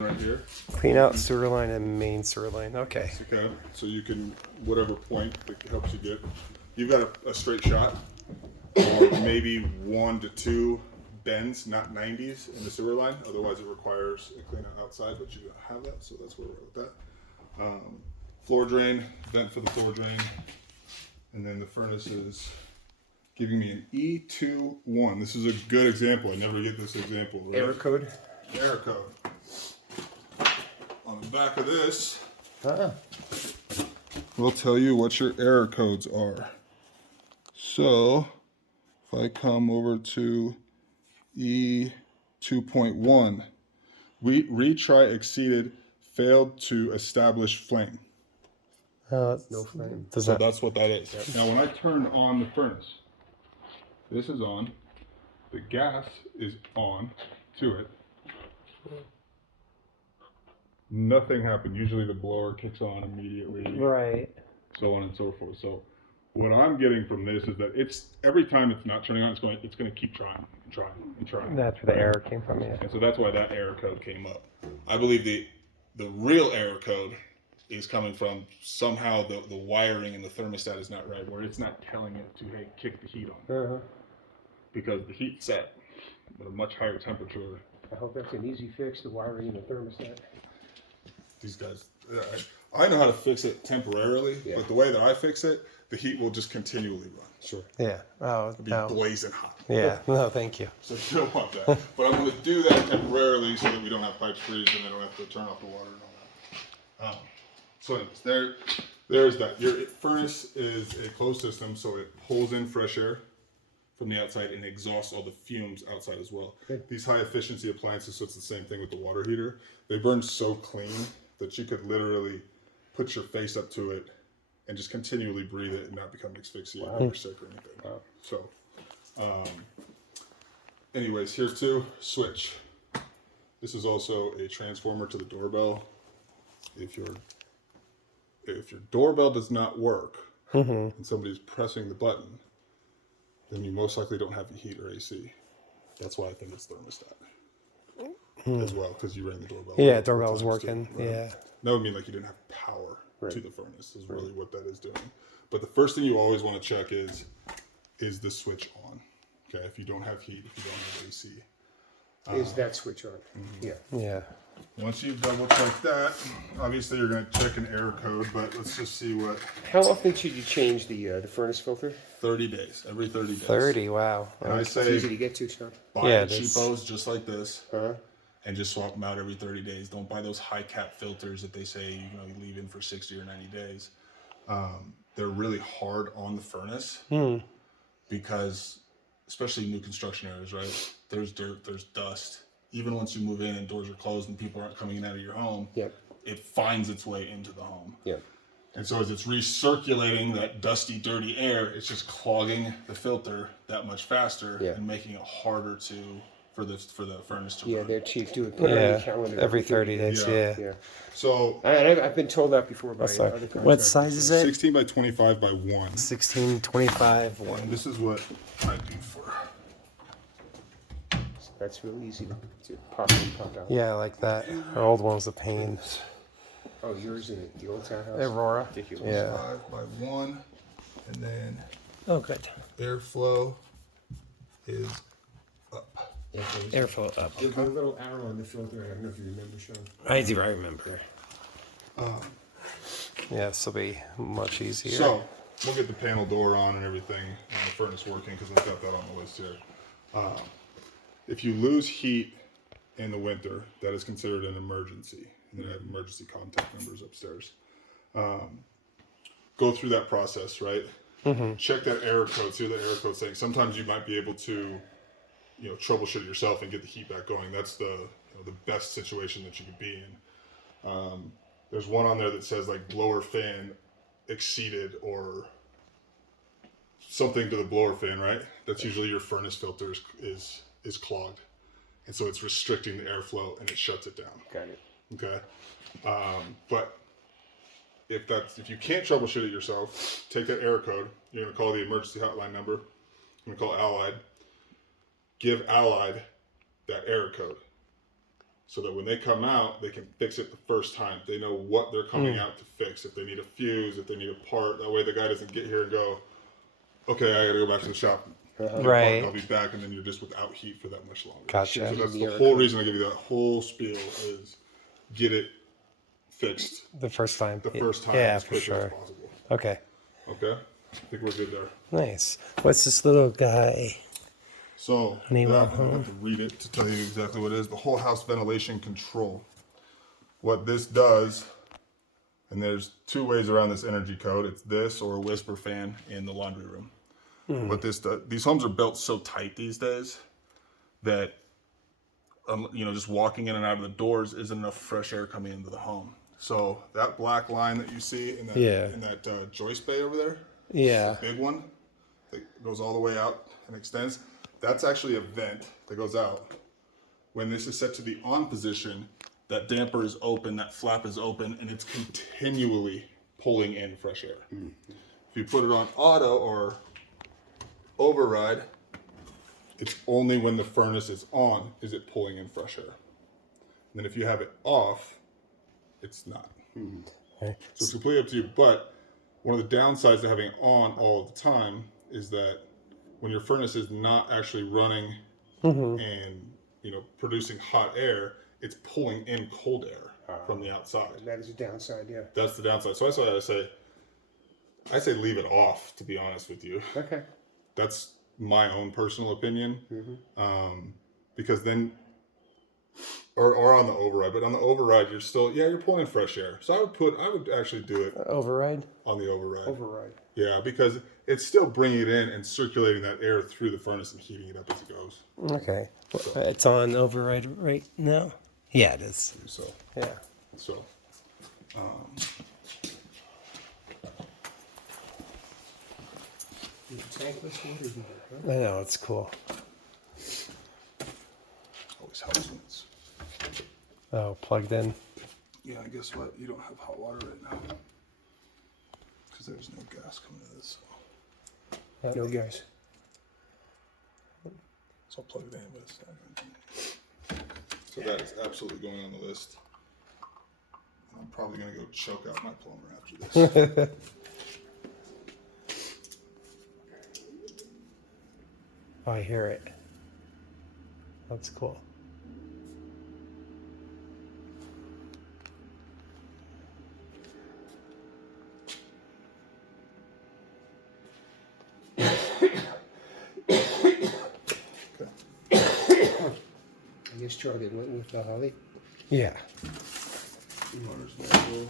right here. Clean out sewer line and main sewer line. Okay. Okay, so you can, whatever point that helps you get, you've got a straight shot, or maybe 1 to 2 bends, not 90s, in the sewer line. Otherwise, it requires a clean out outside, but you don't have that, so that's where we're at with that. Floor drain, vent for the floor drain, and then the furnace is giving me an E21. This is a good example. I never get this example. Right? Error code. Error code. On the back of this, we'll tell you what your error codes are. So, if I come over to E2.1, retry exceeded, failed to establish flame. No flame. So that's what that is. Yep. Now, when I turn on the furnace, this is on, the gas is on to it. Nothing happened. Usually the blower kicks on immediately. Right. So on and so forth. So what I'm getting from this is that it's every time it's not turning on, it's going to keep trying and trying and trying. That's where the error came from, yeah. And so that's why that error code came up. I believe the real error code is coming from somehow the wiring in the thermostat is not right, where it's not telling it to, hey, kick the heat on. Because the heat's set at a much higher temperature. I hope that's an easy fix, the wiring in the thermostat. These guys, I know how to fix it temporarily, but the way that I fix it, the heat will just continually run. Sure. Yeah. Oh, It'll be no. blazing hot. Yeah. No, thank you. So you don't want that. But I'm going to do that temporarily so that we don't have pipes freeze and I don't have to turn off the water and all that. So anyways, there's that. Your furnace is a closed system, so it pulls in fresh air from the outside and exhausts all the fumes outside as well. These high efficiency appliances, so it's the same thing with the water heater, they burn so clean that you could literally put your face up to it and just continually breathe it and not become asphyxiated or sick or anything. So, anyways, here too, switch. This is also a transformer to the doorbell. If your doorbell does not work and somebody's pressing the button, then you most likely don't have heat or AC. That's why I think it's thermostat as well, because you rang the doorbell. Yeah, doorbell was working. Right? Yeah. That would mean like you didn't have power to the furnace is really what that is doing. But the first thing you always want to check is the switch on? Okay, if you don't have heat, if you don't have AC. Is that switch on? Yeah. Yeah. Once you've double checked that, obviously you're going to check an error code, but let's just see what. How often should you change the furnace filter? 30 days, every 30 days. 30, wow. And I It's say easy to get to, Sean. buy Yeah, the that's- cheapos just like this and just swap them out every 30 days. Don't buy those high cap filters that they say you leave in for 60 or 90 days. They're really hard on the furnace because, especially new construction areas, right? There's dirt, there's dust. Even once you move in and doors are closed and people aren't coming in out of your home, it finds its way into the home. Yep. And so as it's recirculating that dusty, dirty air, it's just clogging the filter that much faster and making it harder for the furnace to run. They're cheap. Put it on your Yeah. calendar. Every 30 days, Yeah. yeah. So I've been told that before by Sorry. other contractors. What size is it? 16 by 25 by 1. 16, 25, 1. And this is what I do for. That's real easy to pop in, pop out. Yeah, like that. Our old one was a pain. Oh, yours in the old townhouse? Aurora. Ridiculous. Yeah. 5 by 1. And then Oh, good. airflow is up. Airflow up. There'll be a little arrow on the filter. I don't know if you remember, Sean. I do, I remember. Yeah, this will be much easier. So we'll get the panel door on and everything and the furnace working because I've got that on the list here. If you lose heat in the winter, that is considered an emergency. And then I have emergency contact numbers upstairs. Go through that process, right? Check that error code, see what the error code's saying. Sometimes you might be able to, troubleshoot it yourself and get the heat back going. That's the best situation that you could be in. There's one on there that says like blower fan exceeded or something to the blower fan, right? That's usually your furnace filter is clogged. And so it's restricting the airflow and it shuts it down. Got it. Okay. But if you can't troubleshoot it yourself, take that error code. You're going to call the emergency hotline number. You're going to call Allied. Give Allied that error code. so that when they come out, they can fix it the first time. They know what they're coming out to fix. If they need a fuse, if they need a part, that way the guy doesn't get here and go, okay, I gotta go back to the shop. Right. I'll be back, and then you're just without heat for that much longer. Gotcha. So that's the whole reason I give you that whole spiel is get it fixed The first time. the first time Yeah, as for quick sure. as possible. Okay. Okay? I think we're good there. Nice. What's this little guy? So, Honeywell that, I have to read it to tell you exactly what it is. The whole house ventilation control. What this does, and there's two ways around this energy code. It's this or a whisper fan in the laundry room. What this does, these homes are built so tight these days that, just walking in and out of the doors isn't enough fresh air coming into the home. So that black line that you see in that joist bay over there, Yeah. big one that goes all the way out and extends, that's actually a vent that goes out. When this is set to the on position, that damper is open, that flap is open, and it's continually pulling in fresh air. If you put it on auto or override, it's only when the furnace is on is it pulling in fresh air. And then if you have it off, it's not. Okay. So it's completely up to you. But one of the downsides to having it on all the time is that when your furnace is not actually running and producing hot air, it's pulling in cold air from the outside. That is a downside, yeah. That's the downside. So that's why I say leave it off, to be honest with you. Okay. That's my own personal opinion. Because then, or on the override, but on the override, you're pulling in fresh air. So I would actually do it Override? on the override. Override. Yeah, because it's still bringing it in and circulating that air through the furnace and heating it up as it goes. Okay. It's on override right now? Yeah, it is. So, Yeah. Tankless water heater, huh? I know, it's cool. always helps when it's. Oh, plugged in. Yeah, I guess what? You don't have hot water right now. Because there's no gas coming to this. No gas. So I'll plug it in, but it's not going to. So that is absolutely going on the list. I'm probably going to go choke out my plumber after this. Oh, I hear it. That's cool. I guess Charlie went with the Holly. Yeah. Water's low.